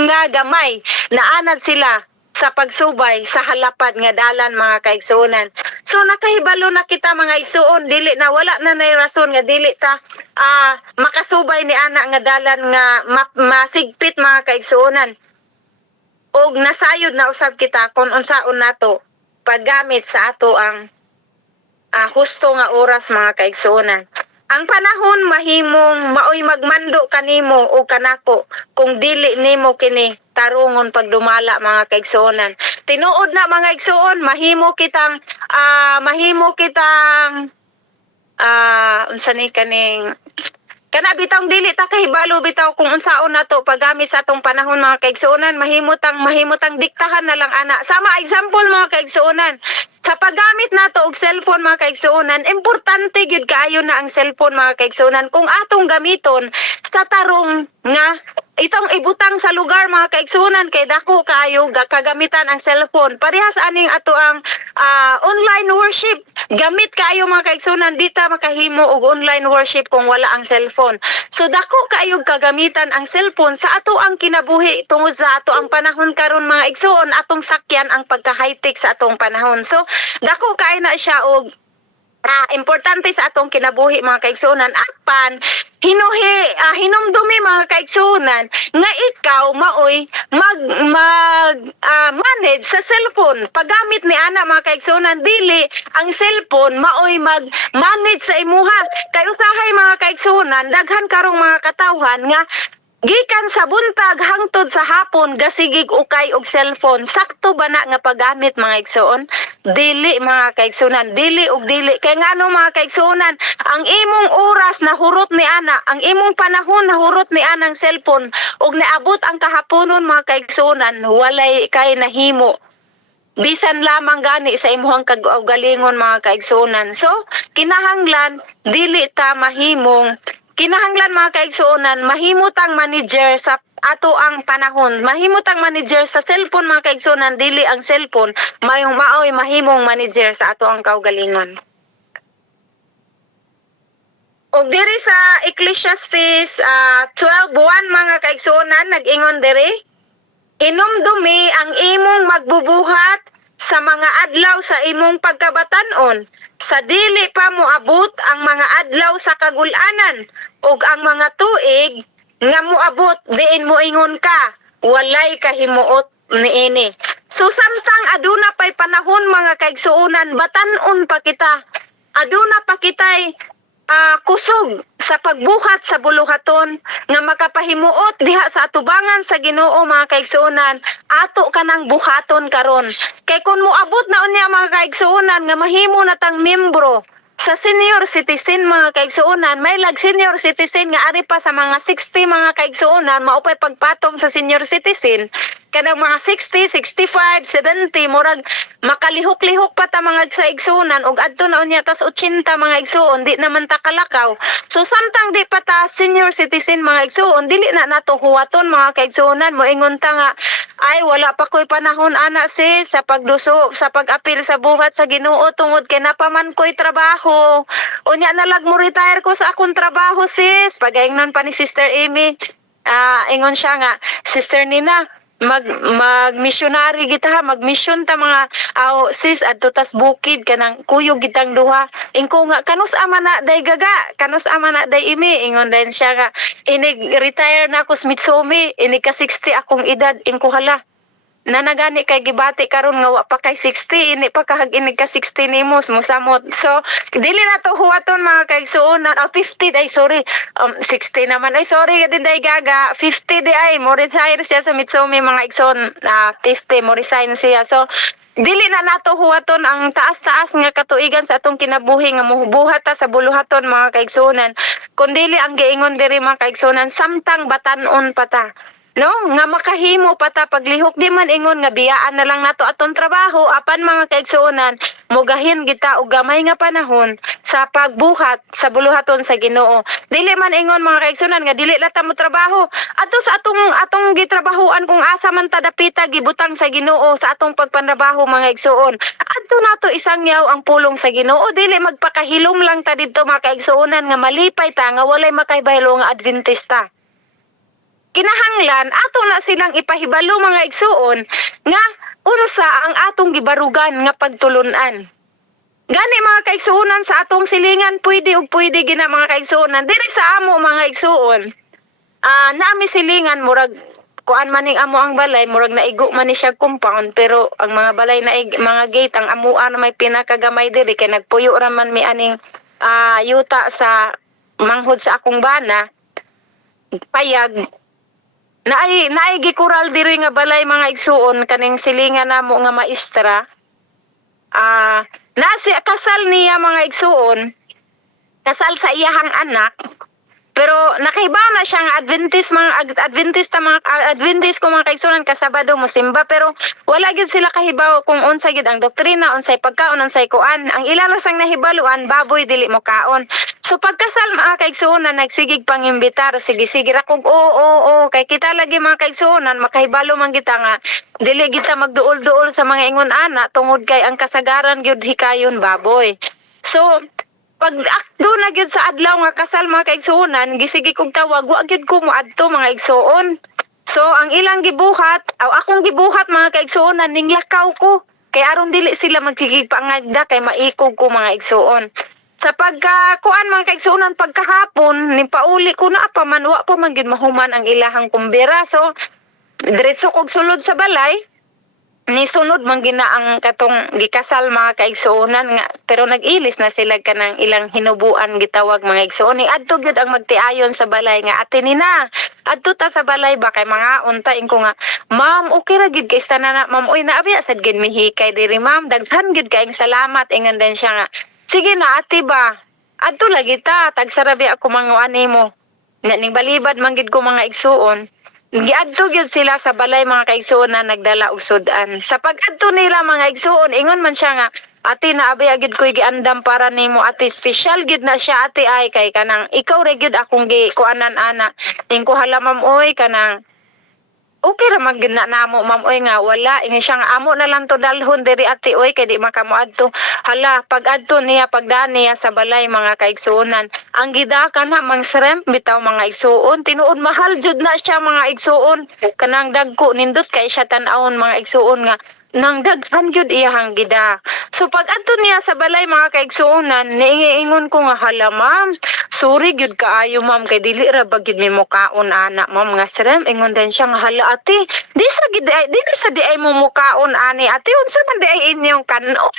nga gamay, naanad sila sa pagsubay sa halapad nga dalan mga kaigsuonan. So nakahibalo na kita mga igsuon, dili na wala na nay rason nga dili ta makasubay ni ana nga dalan nga masigpit mga kaigsuonan. Og nasayod na usab kita kung unsaon nato paggamit sa ato ang husto nga oras mga kaigsuonan. Ang panahon mahimong maoy magmando kanimo o kanako kung dili nimo kini tarungon pagdumala mga kaigsuonan. Tinuod na mga igsuon, mahimo kitang unsa ni kaning kana bitaw dili ta kahibalo bitaw kung unsaon nato paggamit sa atong panahon mga kaigsuonan, mahimutang diktahan na lang ana. Sama example mga kaigsuonan, sa paggamit nato og cellphone mga kaigsuonan, importante gyud kaayo na ang cellphone mga kaigsuonan kung atong gamiton sa tarong nga itong ibutang sa lugar mga kaigsuonan, kay dako kaayo kagamitan ang cellphone. Parehas aning ato ang online worship, gamit kaayo mga kaigsuonan, di ta makahimo og online worship kung wala ang cellphone. So dako kaayo kagamitan ang cellphone sa ato ang kinabuhi tungod sa ato ang panahon karon mga igsuon, atong sakyan ang pagka-high-tech sa atong panahon. So dako kay na siya og importante sa atong kinabuhi mga kaigsunan apan hinumdumi mga kaigsunan nga ikaw maoy manage sa cellphone paggamit ni ana mga kaigsunan dili ang cellphone maoy manage sa imuha kay usahay mga kaigsunan daghan karong mga katawhan nga gikan sa buntag hangtod sa hapon gasigig ukay og cellphone sakto ba na nga paggamit mga igsoon dili mga kaigsunan dili og dili kay ngano mga kaigsunan ang imong oras na hurot ni ana ang imong panahon na hurot ni anang cellphone og naabot ang kahaponon mga kaigsunan walay kay nahimo bisan lamang gani sa imuhang kagalingon mga kaigsunan so kinahanglan dili ta mahimong kinahanglan mga kaigsuonan mahimutang manager sa ato ang panahon mahimutang manager sa cellphone mga kaigsuonan dili ang cellphone maoy mahimong manager sa ato ang kaugalingon og diri sa Ecclesiastes 12:1 mga kaigsuonan nag-ingon diri hinumdumi ang imong magbubuhat sa mga adlaw sa imong pagkabatan-on sa dili pa moabot ang mga adlaw sa kagul-anan ug ang mga tuig nga moabot diin moingon ka walay kahimuot niini so samtang aduna pay panahon mga kaigsuonan batan-on pa kita aduna pa kitay kusog sa pagbuhat sa buluhaton nga makapahimuot diha sa atubangan sa Ginoo mga kaigsuonan ato kanang buhaton karon kay kun moabot na unya mga kaigsuonan nga mahimo na tang miyembro sa senior citizen mga kaigsuonan may lag senior citizen nga ari pa sa mga 60 mga kaigsuonan maupay pagpatong sa senior citizen kanang mga 60, 65, 70 murag makalihok-lihok pa ta mga kaigsuonan ug adto na unya tas 80 mga igsuon di naman ta kalakaw so samtang di pa ta senior citizen mga igsuon dili na nato huwaton mga kaigsuonan moingon ta nga ay wala pa koy panahon ana sis sa pagduso sa pag-apil sa buhat sa Ginoo tungod kay napaman koy trabaho unya na lag mo retire ko sa akong trabaho sis pagaingnon pa ni Sister Amy ingon siya nga Sister Nina mag missionary kita ha mag-mission ta mga sis adto tas bukid kanang kuyog gitang duha ingko nga kanus ama na day gaga kanus ama na day imi ingon din siya nga inig retire na ako sa Mitsumi inig ka 60 akong edad ingko hala nanagani kay gibati karon nga wa pa kay 60 ini pa kahag inig ka 60 nimo musamot so dili na to huwaton mga kaigsuonan 50 day sorry 60 naman ay sorry din day gaga 50 day ay mo retire siya sa Mitsumi mga igsoon 50 mo resign siya so dili na nato huwaton ang taas-taas nga katuigan sa atong kinabuhi nga mubuhat ta sa buluhaton mga kaigsuonan kundi ang giingon diri mga kaigsuonan samtang batan-on pa ta no nga makahimo pa ta paglihok di man ingon nga biyaan na lang nato atong trabaho apan mga kaigsuonan mugahin kita og gamay nga panahon sa pagbuhat sa buluhaton sa Ginoo dili man ingon mga kaigsuonan nga dili la ta mo trabaho adto sa atong gitrabahoan kung asa man ta dapita gibutang sa Ginoo sa atong pagpanrabaho mga igsuon adto nato isang yaw ang pulong sa Ginoo dili magpakahilom lang ta didto mga kaigsuonan nga malipay ta nga walay makahibalo nga Adventista kinahanglan ato na silang ipahibalo mga igsuon nga unsa ang atong gibarugan nga pagtulunan gani mga kaigsuonan sa atong silingan pwede gina mga kaigsuonan diri sa amo mga igsuon naami silingan murag kuan maning amo ang balay murag naigo man ni siya compound pero ang mga balay na mga gate ang amuan may pinakagamay diri kay nagpuyo ra man mi aning yuta sa manghod sa akong bana payag naay gikural diri nga balay mga igsuon kaning silingan namo nga maestra nasi kasal niya mga igsuon kasal sa iyahang anak pero nakahiba na siya nga Adventist ko mga kaigsuonan kasabado mo simba pero wala gid sila kahibaw kung unsa gid ang doktrina unsay pagkaon unsay kuan ang ilalasang nahibaluan baboy dili mo kaon so pagkasal mga kaigsuonan nagsigig pangimbitar sige ra kog oo kay kita lagi mga kaigsuonan makahibalo man kita nga dili kita magduol-duol sa mga ingon ana tungod kay ang kasagaran gyud hikayon baboy so pag akdo na gyud sa adlaw nga kasal mga kaigsuonan gisigi kog tawag wa gyud ko moadto mga igsuon so ang ilang gibuhat akong gibuhat mga kaigsuonan ning lakaw ko kay aron dili sila magsigig pangagda kay maikog ko mga igsuon Sa pagkakuan mga kaigsuonan pagkahapon, ni pauli ko na pa man wa pa man gid mahuman ang ilahang kumbira. So diretso kog sulod sa balay. Ni sunod man gina ang katong gikasal mga kaigsuonan nga pero nag-ilis na sila kanang ilang hinubuan gitawag mga igsuon. Ni adto gyud ang magtiayon sa balay nga ate nina. Adto ta sa balay ba kay mga unta ko nga ma'am okay ra gid kay na ma'am oy naabi sad gid mihikay diri ma'am daghan gid kaayong salamat ingon din siya nga sige na ate ba adto lagi ta tagsarabi ako manguan nimo. Nga ning balibad man gid ko mga igsuon. Giadto gyud sila sa balay mga kaigsuon na nagdala og sudan. Sa pag-adto nila mga igsuon, ingon man siya nga, ate na abay agid ko'y giandam para nimo ate special gid na siya ate ay kay kanang ikaw ra gyud akong kuanan ana. Ingko hala ma'am oy kanang okay ra man gid na namo ma'am oy nga wala ingon siya nga amo na lang to dalhon diri ate oy kay di makamuadto. Hala pag-adto niya pagdaan niya sa balay mga kaigsuonan. Ang gidaka na mang shrimp bitaw mga igsuon tinuod mahal jud na siya mga igsuon kanang dagko nindot kay siya tan-awon mga igsuon nga nang daghan gyud iyang gida. So pag adto niya sa balay mga kaigsuonan, niingon ko nga hala ma'am, sorry gyud kaayo ma'am kay dili ra ba gyud mi mukaon ana ma'am nga shrimp. Ingon din siya nga hala ate, di sa di ay mo mukaon ani ate unsa man di ay inyong kanon.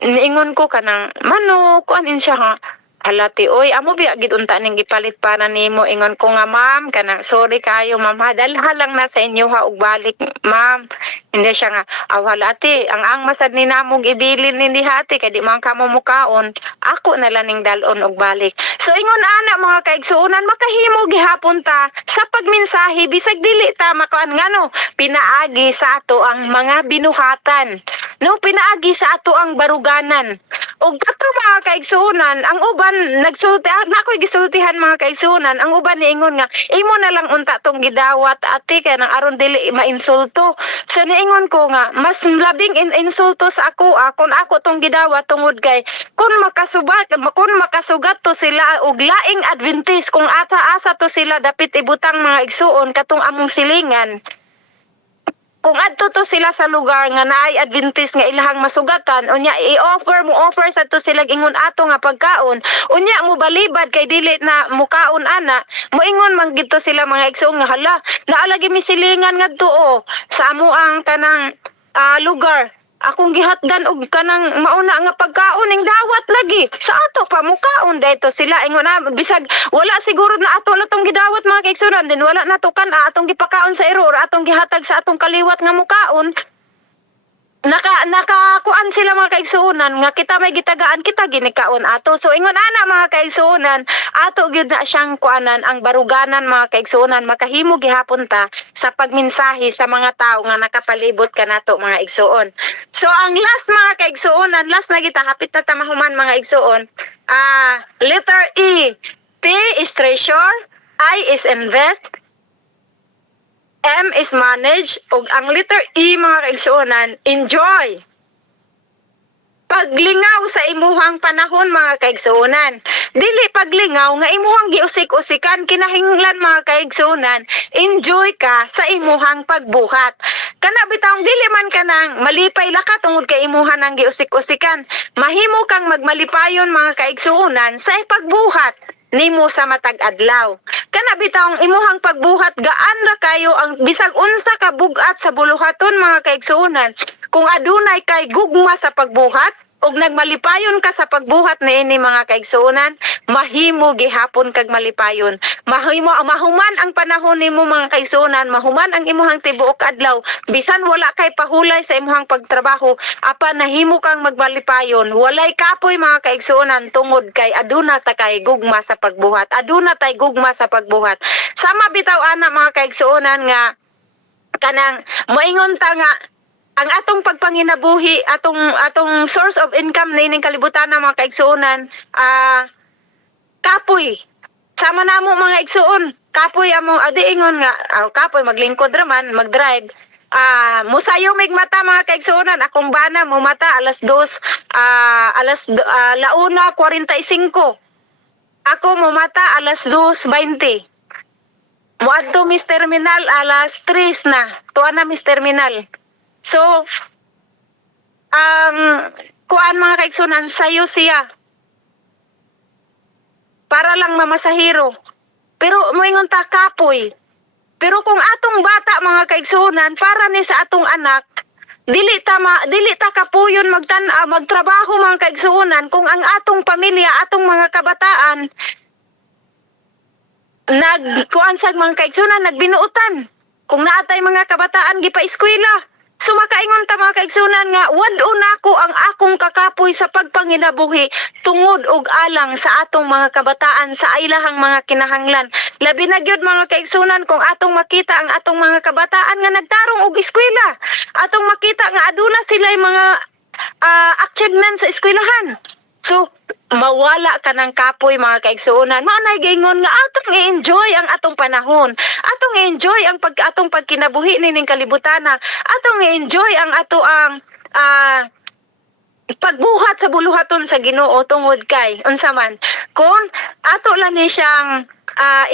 Niingon ko kanang mano kuanin siya nga hala ti oy amo biya gid unta ning gipalit para nimo. Ingon ko nga ma'am kanang sorry kayo ma'am hadalha lang na sa inyo ha og balik ma'am. Hindi siya nga hala ate ang masad ni namog ibilin ni hati kay di man kamo mukaon ako na lang ning dalon og balik. So ingon ana mga kaigsuonan makahimo gihapon ta sa pagmensahe bisag dili ta makuan ngano pinaagi sa ato ang mga binuhatan no pinaagi sa ato ang baruganan. Og kato mga kaigsuonan ang uban nagsulti na ako'y gisultihan mga kaigsuonan ang uban niingon nga imo na lang unta tong gidawat ate kay nang aron dili mainsulto. So niingon ko nga mas labing insulto sa ako kung ako tong gidawat tungod kay kung makasugat to sila og laing adventist kung asa to sila dapit ibutang mga igsuon katong among silingan. Kung adto to sila sa lugar nga naay adventist nga ilahang masugatan unya offer sa to sila ingon ato nga pagkaon unya mo balibad kay dili na mukaon ana moingon man gidto sila mga igsoon nga hala naalagi mi silingan ngadto sa amo ang kanang lugar akong gihatgan og kanang mauna nga pagkaon ning dawat lagi sa ato pa mukaon dayto sila ingon na bisag wala siguro na ato latong gidawat mga kaigsuonan din wala na to kan atong gipakaon sa iro atong gihatag sa atong kaliwat nga mukaon nakakuan sila mga kaigsuonan nga kita may gitagaan kita ginikaon ato. So ingon ana mga kaigsuonan ato gyud na siyang kuanan ang baruganan mga kaigsuonan makahimo gihapon ta sa pagmensahe sa mga tawo nga nakapalibot kanato mga igsuon. So ang last mga kaigsuonan last na kita hapit na tamahuman mga igsuon. Letter E, T is treasure, I is invest, M is manage, ug ang letter E mga kaigsuonan, enjoy. Paglingaw sa imuhang panahon mga kaigsuonan. Dili paglingaw nga imuhang giusik-usikan kinahinglan mga kaigsuonan, enjoy ka sa imuhang pagbuhat. Kana bitawng dili man kanang malipay la ka tungod kay imuhan ang giusik-usikan. Mahimo kang magmalipayon mga kaigsuonan sa pagbuhat nimo sa matag adlaw. Kana bitawng imuhang pagbuhat gaan ra kayo ang bisag unsa ka bugat sa buluhaton mga kaigsuonan. Kung adunay kay gugma sa pagbuhat og nagmalipayon ka sa pagbuhat niini mga kaigsuonan, mahimo gihapon kag malipayon. Mahuman ang panahon nimo mga kaigsuonan, mahuman ang imuhang tibuok adlaw, bisan wala kay pahulay sa imuhang pagtrabaho, apan nahimo kang magmalipayon. Walay kapoy mga kaigsuonan tungod kay aduna ta kay gugma sa pagbuhat. Aduna tay gugma sa pagbuhat. Sama bitaw ana mga kaigsuonan nga kanang moingon ta nga ang atong pagpanginabuhi atong source of income nining kalibutan na mga kaigsuonan kapoy sama namo mga igsuon kapoy amo ingon nga kapoy maglingkod ra man magdrive musayo mig mata mga kaigsuonan akong bana mo mata alas 1:45 ako mo mata alas 2:20 muadto Miss Terminal alas 3 na tuwa na Miss Terminal. So, kuan mga kaigsuonan sayo siya. para lang mamasahero. Pero moingon ta kapoy. Pero kung atong bata mga kaigsunan para ni sa atong anak, dili ta kapuyon magtrabaho mga kaigsunan kung ang atong pamilya, atong mga kabataan nagkuansag mga kaigsunan, nagbinuutan. Kung naatay mga kabataan gipa-eskwela. So makaingon ta mga kaigsunan nga wad-o nako ang akong kakapoy sa pagpanginabuhi tungod og alang sa atong mga kabataan sa ilahang mga kinahanglan. Labi na gyud mga kaigsunan kung atong makita ang atong mga kabataan nga nagtarong og eskwela. Atong makita nga aduna sila mga achievement sa eskwelahan. So mawala ka ng kapoy mga kaigsuonan. Manay gingon nga atong i-enjoy ang atong panahon. Atong i-enjoy ang atong pagkinabuhi nining kalibutan. Atong i-enjoy ang pagbuhat sa buluhaton sa Ginoo tungod kay unsa man kun ato lang ni siyang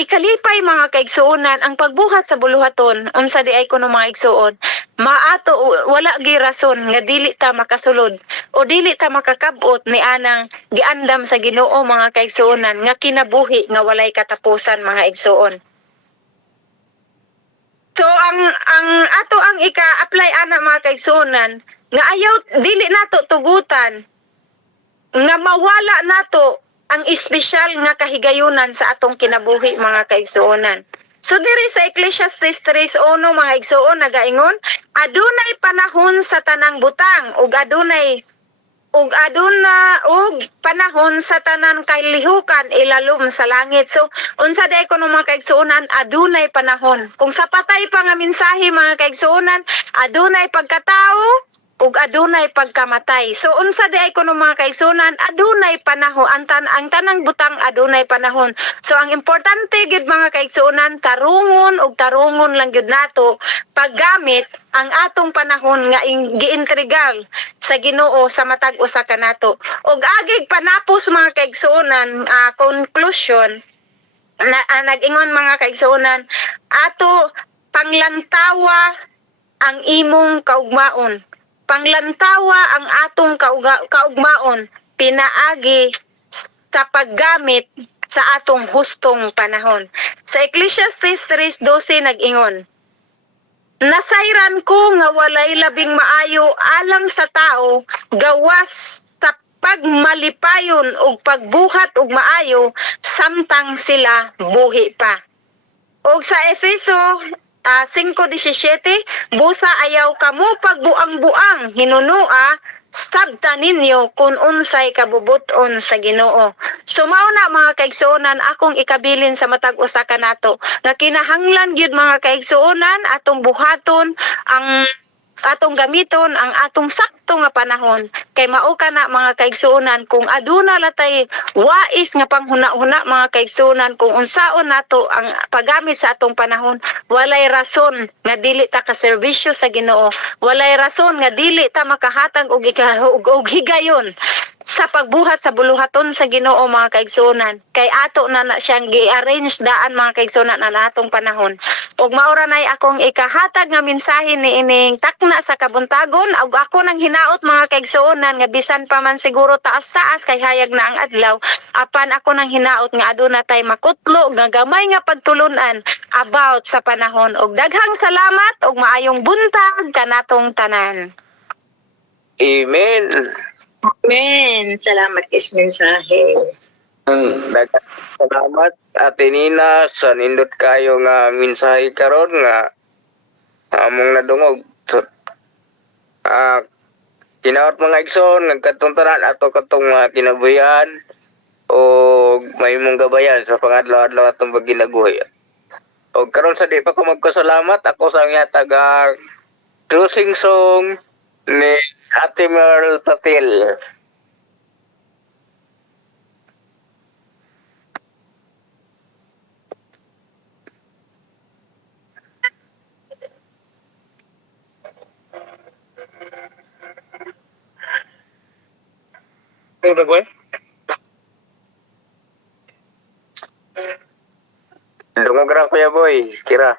ikalipay mga kaigsuonan ang pagbuhat sa buluhaton unsa di ay kuno mga igsuon maato wala gi rason nga dili ta makasulod o dili ta makakabot ni anang giandam sa Ginoo mga kaigsuonan nga kinabuhi nga walay katapusan mga igsuon. So ang ato ang ika-apply ana mga kaigsuonan nga ayaw dili nato tugutan nga mawala nato ang espesyal nga kahigayunan sa atong kinabuhi mga kaigsuonan. So diri sa Ecclesiastes 3:1 mga igsuon nagaingon, adunay panahon sa tanang butang ug aduna panahon sa tanan kailihukan ilalom sa langit. So unsa day kuno mga kaigsuonan adunay panahon. Kung sa patay pa nga mensahe mga kaigsuonan, adunay pagkatao ug adunay pagkamatay. So unsa di ay kuno mga kaigsuonan adunay panahon ang tanang butang adunay panahon. So ang importante gid mga kaigsuonan tarungon lang gid nato paggamit ang atong panahon nga giintrigal sa Ginoo sa matag usa ka nato. Ug agig panapos mga kaigsuonan conclusion na nag-ingon mga kaigsuonan ato panglantawa ang imong kaugmaon. Panglantawa ang atong kaugmaon pinaagi sa paggamit sa atong hustong panahon. Sa Ecclesiastes 3:12 nag-ingon, nasayran ko nga walay labing maayo alang sa tao gawas sa pagmalipayon ug pagbuhat og maayo samtang sila buhi pa. Og sa Efeso 5:17, busa ayaw kamo pagbuang-buang hinunua sabta ninyo kung unsay kabubuton sa Ginoo. So mao na mga kaigsuonan akong ikabilin sa matag usa ka nato nga kinahanglan gyud mga kaigsuonan atong buhaton ang atong gamiton ang atong sakto nga panahon kay mao kana mga kaigsuonan kung aduna latay wais nga panghuna-huna mga kaigsuonan kung unsaon nato ang paggamit sa atong panahon walay rason nga dili ta ka serbisyo sa Ginoo, walay rason nga dili ta makahatag og higayon sa pagbuhat sa buluhaton sa Ginoo mga kaigsuonan kay ato na siyang gi-arrange daan mga kaigsuonan na natong panahon. Ug maura nay akong ikahatag nga mensahe ni ining takna sa kabuntagon ug ako nang hinaot mga kaigsuonan nga bisan pa man siguro taas-taas kay hayag na ang adlaw apan ako nang hinaot nga aduna tay makutlo nga gamay nga pagtulunan about sa panahon ug daghang salamat ug maayong buntag kanatong tanan. Amen. Amen. Salamat kay mensahe. Daghang salamat Ate Nina sa nindot kayo nga mensahe karon nga among nadungog. So, kinaot mga igsoon nagkatong tanan ato katong kinabuhian o may mong gabayan sa pangadlaw-adlaw atong paginabuhi. O karon sa di pa ko magkasalamat ako sa nga closing song ni Ate Merl Patil. Ano ba? Dungog ra kuya boy, kira.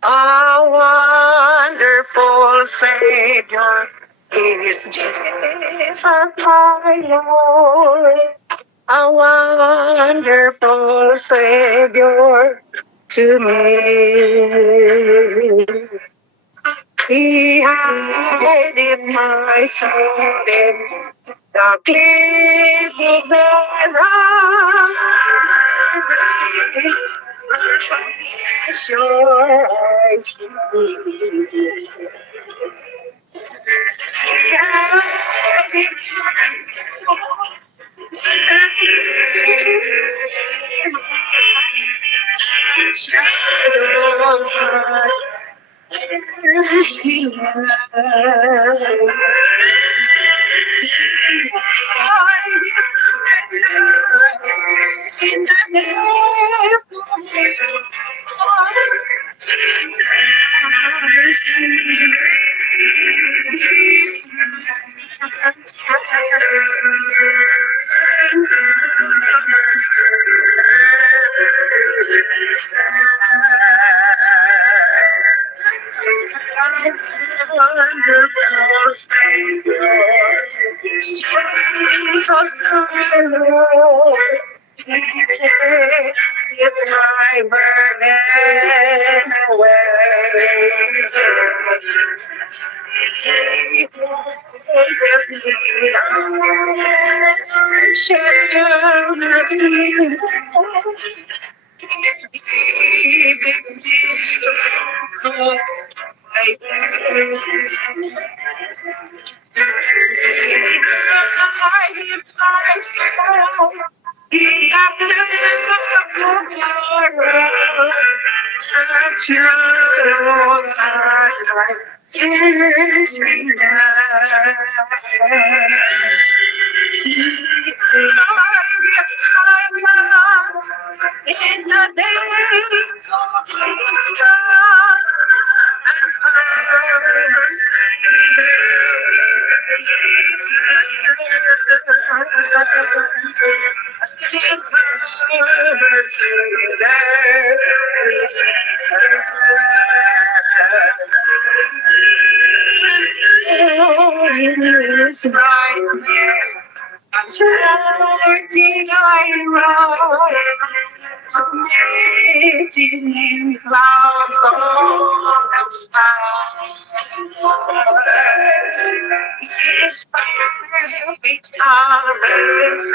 Our wonderful Savior is Jesus my Lord. a wonderful Savior to me. He hideth my soul in the cleft of the rock. Sure my burden in the days of charging I ride, meeting clouds on the sky. His perfect silence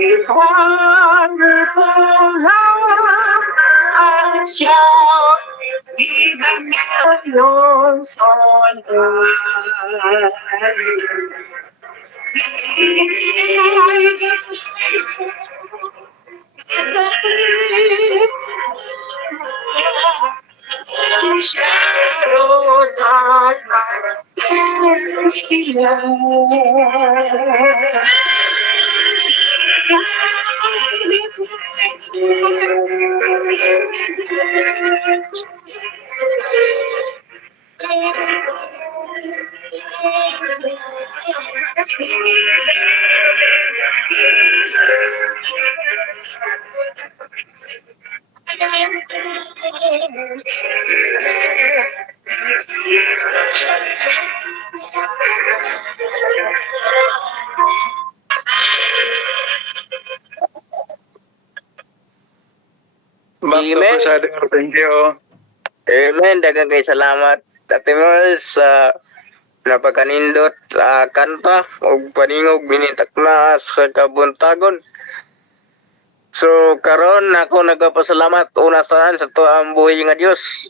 is wonderful love. I shall be the millions on earth. Shadows are my thirsty Amen. Thank you. Amen. Daghang kay salamat. Ate Mars sa napakanindot kanta ug paningog binitak na sa kabuntagon. So karon ako nagapasalamat una sa tuang buhi nga Dios